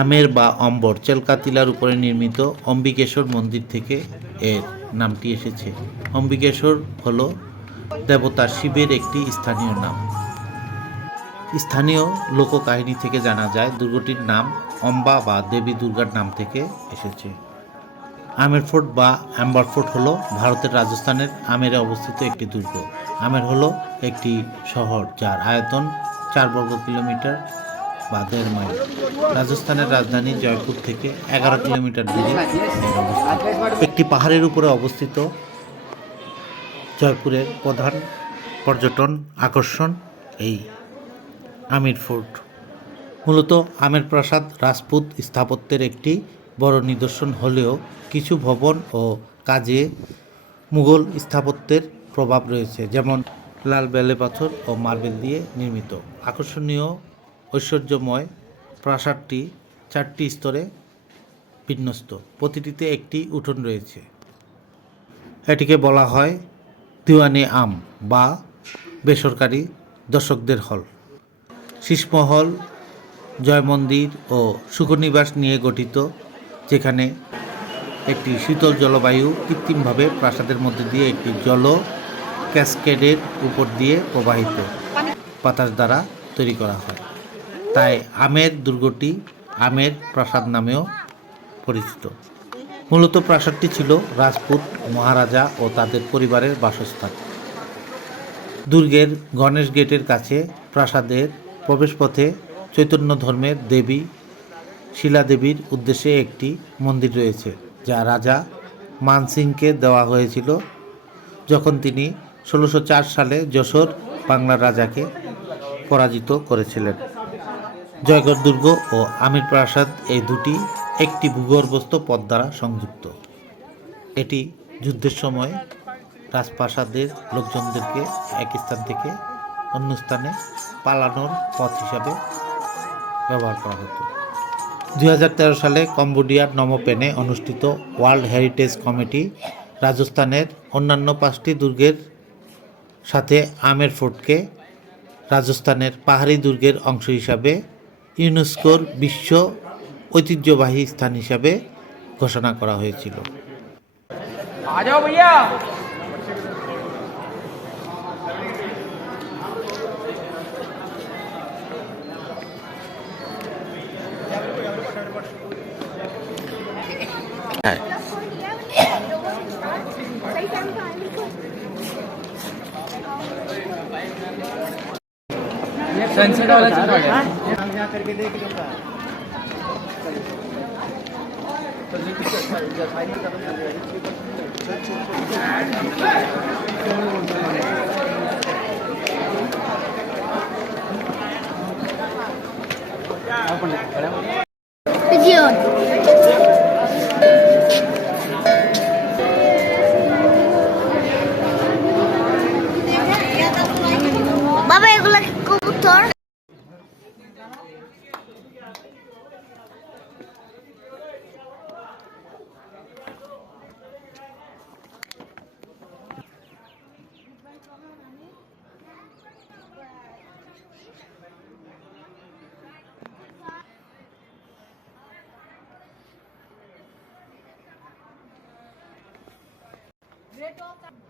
আমের বা অম্বর চেলকাতিলার উপরে নির্মিত অম্বিকেশ্বর মন্দির থেকে এর নামটি এসেছে। অম্বিকেশ্বর হল দেবতা শিবের একটি স্থানীয় নাম। স্থানীয় লোককাহিনী থেকে জানা যায়, দুর্গটির নাম অম্বা বা দেবী দুর্গার নাম থেকে এসেছে। আমের ফোর্ট বা অ্যাম্বার ফোর্ট হলো ভারতের রাজস্থানের আমেরে অবস্থিত একটি দুর্গ। আমের হলো একটি শহর যার আয়তন চার বর্গ কিলোমিটার। বা দেড় মাইল। রাজস্থানের রাজধানী জয়পুর থেকে এগারো কিলোমিটার দূরে। একটি পাহাড়ের উপরে অবস্থিত জয়পুরের প্রধান পর্যটন আকর্ষণ এই আমির ফোর্ট। মূলত আমের প্রাসাদ রাজপুত স্থাপত্যের একটি বড় নিদর্শন হলেও কিছু ভবন ও কাজে মুঘল স্থাপত্যের প্রভাব রয়েছে, যেমন লাল বেলে পাথর ও মার্বেল দিয়ে নির্মিত। আকর্ষণীয় ঐশ্বর্যময় প্রাসাদটি চারটি স্তরে বিন্যস্ত। প্রতিটিতে একটি উঠোন রয়েছে। এটিকে বলা হয় দিওয়ানে আম বা বেসরকারি দর্শকদের হল। শীষমহল জয় মন্দির ও সুখনিবাস নিয়ে গঠিত, যেখানে একটি শীতল জলবায়ু কৃত্রিমভাবে প্রাসাদের মধ্যে দিয়ে একটি জল ক্যাসকেডের উপর দিয়ে প্রবাহিত বাতাস দ্বারা তৈরি করা হয়। তাই আমের দুর্গটি আমের প্রাসাদ নামেও পরিচিত। মূলত প্রাসাদটি ছিল রাজপুত, মহারাজা ও তাদের পরিবারের বাসস্থান। দুর্গের গণেশ গেটের কাছে প্রাসাদের প্রবেশপথে চৈতন্য ধর্মের দেবী শিলাদেবীর উদ্দেশ্যে একটি মন্দির রয়েছে, যা রাজা মানসিংকে দেওয়া হয়েছিল যখন তিনি ষোলোশো সালে যশোর বাংলার রাজাকে পরাজিত করেছিলেন। জয়গড় দুর্গ ও আমির প্রাসাদ এই দুটি একটি ভূগর্ভস্থ পথ দ্বারা সংযুক্ত। এটি যুদ্ধের সময় রাজপ্রাসাদের লোকজনদেরকে এক স্থান থেকে অন্য স্থানে পালানোর পথ হিসাবে ব্যবহার করা হতো। দু হাজার তেরো সালে কম্বোডিয়ার নমপেনে অনুষ্ঠিত ওয়ার্ল্ড হেরিটেজ কমিটি রাজস্থানের অন্যান্য পাঁচটি দুর্গের সাথে আমের ফোর্টকে রাজস্থানের পাহাড়ি দুর্গের অংশ হিসাবে ইউনেস্কোর বিশ্ব ঐতিহ্যবাহী স্থান হিসাবে ঘোষণা করা হয়েছিল। आ जाओ भैया सनसेट वाला चल रहा है Pigeon. ด้วยโรค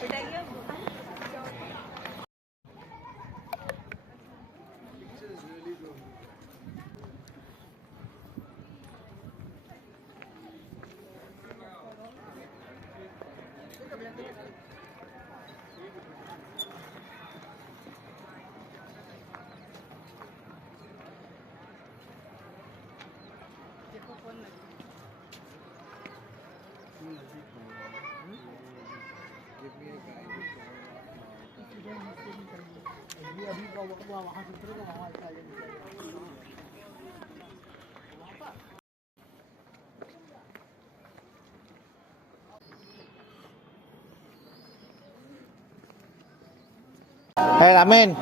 吃点硬的。结过婚了。嗯，结婚了。El amén.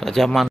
রাজা মান